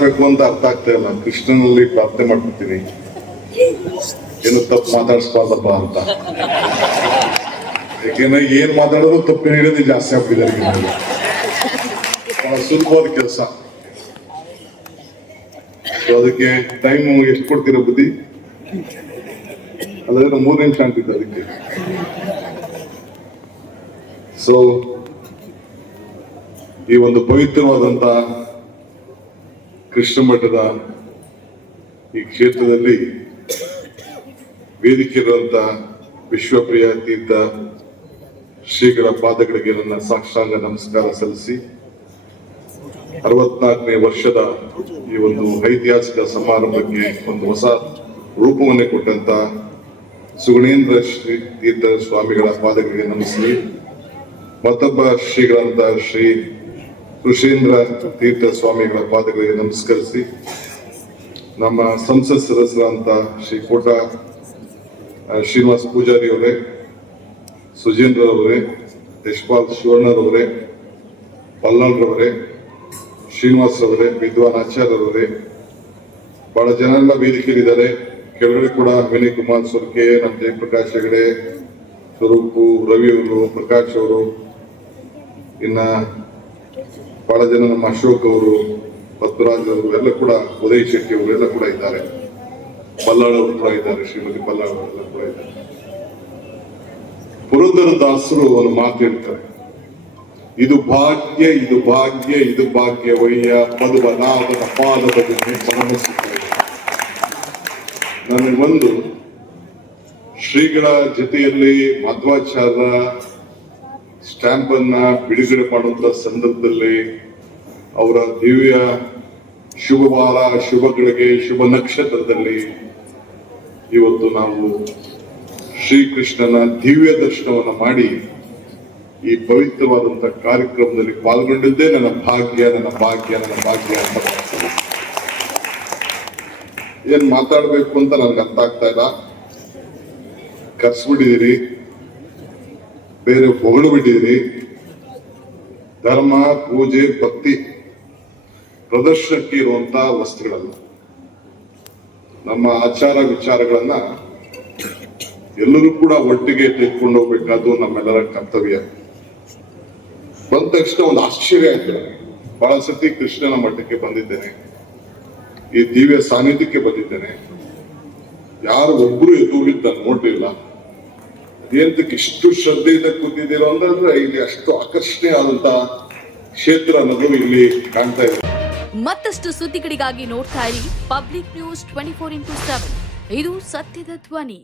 ಮಾತಾಡಬೇಕು ಅಂತ ಅರ್ಥ ಆಗ್ತಾ ಇಲ್ಲ. ಕೃಷ್ಣನಲ್ಲಿ ಪ್ರಾರ್ಥನೆ ಮಾಡ್ಬಿಡ್ತೀನಿ, ಏನು ತಪ್ಪು ಮಾತಾಡಿಸ್ಬಾರ್ದಪ್ಪ ಅಂತ. ಯಾಕೆಂದ್ರೆ ಏನ್ ಮಾತಾಡೋದು ತಪ್ಪು ಹೇಳೋದೇ ಜಾಸ್ತಿ ಆಗ್ತಿದ್ದಾರೆ. ಬಹಳ ಸುಲಭವಾದ ಕೆಲಸ. ಅದಕ್ಕೆ ಟೈಮ್ ಎಷ್ಟು ಕೊಡ್ತೀರಾ ಬುದ್ಧಿ? ಅದಾದ್ರೆ 3 ನಿಮಿಷ ಅಂತಿದ್ದೆ ಅದಕ್ಕೆ. ಸೊ ಈ ಒಂದು ಪವಿತ್ರವಾದಂತ ಕೃಷ್ಣ ಮಠದ ಈ ಕ್ಷೇತ್ರದಲ್ಲಿ ವೇದಿಕೆ ಇರುವಂತ ವಿಶ್ವಪ್ರಿಯ ತೀರ್ಥ ಶ್ರೀಗಳ ಪಾದಗಳಿಗೆ ನನ್ನ ಸಾಷ್ಟಾಂಗ ನಮಸ್ಕಾರ ಸಲ್ಲಿಸಿ 64ನೇ ವರ್ಷದ ಈ ಒಂದು ಐತಿಹಾಸಿಕ ಸಮಾರಂಭಕ್ಕೆ ಒಂದು ಹೊಸ ರೂಪವನ್ನೇ ಕೊಟ್ಟಂತ ಸುಗುಣೇಂದ್ರ ಶ್ರೀ ತೀರ್ಥ ಸ್ವಾಮಿಗಳ ಪಾದಗಳಿಗೆ ನಮಿಸಿ, ಮತ್ತೊಬ್ಬ ಶ್ರೀಗಳಂತ ಶ್ರೀ ಋಷೇಂದ್ರ ತೀರ್ಥ ಸ್ವಾಮಿಗಳ ಪಾದಗಳಿಗೆ ನಮಸ್ಕರಿಸಿ, ನಮ್ಮ ಸಂಸತ್ ಸದಸ್ಯರಂತ ಶ್ರೀ ಕೋಟ ಶ್ರೀನಿವಾಸ ಪೂಜಾರಿ ಅವರೇ, ಸುಜೇಂದ್ರ ಅವರೇ, ಯಶ್ಪಾಲ್ ಶಿವಣ್ಣರವರೇ, ಪಲ್ಲಾಳ್ರವರೇ, ಶ್ರೀನಿವಾಸ್ ಅವರೇ, ವಿದ್ವಾನ್ ಆಚಾರ್ಯರವರೇ, ಬಹಳ ಜನ ವೇದಿಕೆಯಲ್ಲಿದ್ದಾರೆ. ಕೆಳಗಡೆ ಕೂಡ ವಿನಯ್ ಕುಮಾರ್ ಸೊರ್ಕೆ, ನಮ್ಮ ಜಯಪ್ರಕಾಶ್ ಹೆಗಡೆ, ಸ್ವರೂಪು, ರವಿ ಅವರು, ಪ್ರಕಾಶ್ ಅವರು, ಇನ್ನ ಬಹಳ ಜನ ನಮ್ಮ ಅಶೋಕ್ ಅವರು, ಪದ್ಮರಾಜ್ ಅವರು ಎಲ್ಲ ಕೂಡ, ಉದಯ್ ಶೆಟ್ಟಿ ಅವರು ಎಲ್ಲ ಕೂಡ ಇದ್ದಾರೆ. ಪಲ್ಲಾಳ್ ಅವರು ಕೂಡ ಇದ್ದಾರೆ, ಶ್ರೀಮತಿ ಪಲ್ಲಾಳ್ ಅವರೆಲ್ಲ ಕೂಡ ಇದ್ದಾರೆ. ಪುರಂದರದಾಸರು ಒಂದು ಮಾತು ಹೇಳ್ತಾರೆ, ಇದು ಭಾಗ್ಯ, ಇದು ಭಾಗ್ಯ, ಇದು ಭಾಗ್ಯವಯ್ಯ ಪದ್ಮನಾಭನ ಪಾದದ ನನಗೊಂದು ಶ್ರೀಗಳ ಜೊತೆಯಲ್ಲಿ ಮಧ್ವಾಚಾರ್ಯ ಸ್ಟ್ಯಾಂಪ್ ಅನ್ನ ಬಿಡುಗಡೆ ಮಾಡುವಂತ ಸಂದರ್ಭದಲ್ಲಿ ಅವರ ದಿವ್ಯ ಶುಭವಾರ, ಶುಭಗಳಿಗೆ, ಶುಭ ನಕ್ಷತ್ರದಲ್ಲಿ ಇವತ್ತು ನಾವು ಶ್ರೀಕೃಷ್ಣನ ದಿವ್ಯ ದರ್ಶನವನ್ನ ಮಾಡಿ ಈ ಪವಿತ್ರವಾದಂತ ಕಾರ್ಯಕ್ರಮದಲ್ಲಿ ಪಾಲ್ಗೊಂಡಿದ್ದೇ ನನ್ನ ಭಾಗ್ಯ, ನನ್ನ ಭಾಗ್ಯ, ನನ್ನ ಭಾಗ್ಯ ಅಂತ ಭಾವಿಸ್ತೇನೆ. ಏನ್ ಮಾತಾಡ್ಬೇಕು ಅಂತ ನನ್ಗೆ ಅರ್ಥ ಆಗ್ತಾ ಇಲ್ಲ. ಕರ್ಸ್ಬಿಟ್ಟಿದ್ದೀರಿ, ಬೇರೆ ಹೊಗಳು ಬಿಟ್ಟಿದ್ದೀರಿ. ಧರ್ಮ, ಪೂಜೆ, ಭಕ್ತಿ ಪ್ರದರ್ಶನಕ್ಕೆ ಇರುವಂತ ವಸ್ತುಗಳಲ್ಲ. ನಮ್ಮ ಆಚಾರ ವಿಚಾರಗಳನ್ನ ಎಲ್ಲರೂ ಕೂಡ ಒಟ್ಟಿಗೆ ತೆಗೆದುಕೊಂಡು ಹೋಗ್ಬೇಕಾದ್ದು ನಮ್ಮೆಲ್ಲರ ಕರ್ತವ್ಯ. ಬಂದ ತಕ್ಷಣ ಒಂದು ಆಶ್ಚರ್ಯ ಆಯ್ತು. ಬಹಳ ಸತಿ ಕೃಷ್ಣನ ಮಠಕ್ಕೆ ಬಂದಿದ್ದೇನೆ, ಈ ದಿವ್ಯ ಸಾನ್ನಿಧ್ಯಕ್ಕೆ ಬಂದಿದ್ದೇನೆ. ಯಾರು ಒಬ್ರು ಎದುರಿದ್ದ ನೋಡ್ಲಿಲ್ಲ. ಅದೇಂತಕ್ಕೆ ಇಷ್ಟು ಶ್ರದ್ಧೆಯಿಂದ ಕೂತಿದ್ದೀರೋ ಅಂದ್ರೆ ಇಲ್ಲಿ ಅಷ್ಟು ಆಕರ್ಷಣೀಯ ಆದಂತ ಕ್ಷೇತ್ರ ಅನ್ನೋದು ಇಲ್ಲಿ ಕಾಣ್ತಾ ಇದೆ. ಮತ್ತಷ್ಟು ಸುದ್ದಿಗಳಿಗಾಗಿ ನೋಡ್ತಾ ಇರಿ ಪಬ್ಲಿಕ್ ನ್ಯೂಸ್ 24x7. ಇದು ಸತ್ಯದ ಧ್ವನಿ.